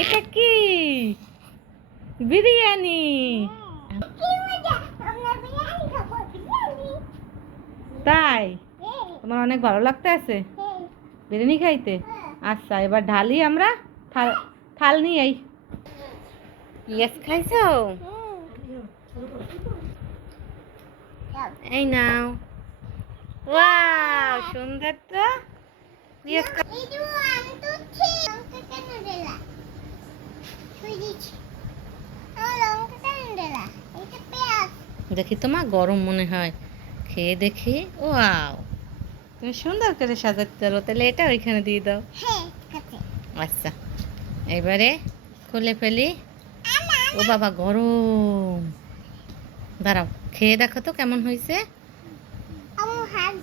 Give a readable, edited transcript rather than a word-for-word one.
এটা কি বিরিয়ানি? তাই তোমার অনেক ভালো লাগতে আছে বিরিয়ানি খাইতে? আচ্ছা এবার ঢালি আমরা। থাল থাল নিয়ে ইয়েস খাইছো? এই নাও। ওয়াও সুন্দর তো। ইয়েস দেখি তোমার গরম মনে হয়, খেয়ে দেখি। ওয়াও তুমি সুন্দর করে সাজাতে পারো, তাহলে এটা ওইখানে দিয়ে দাও। আচ্ছা এবারে খুলে ফেলি। ও বাবা গরম। দাঁড়াও খেয়ে দেখো তো কেমন হয়েছে।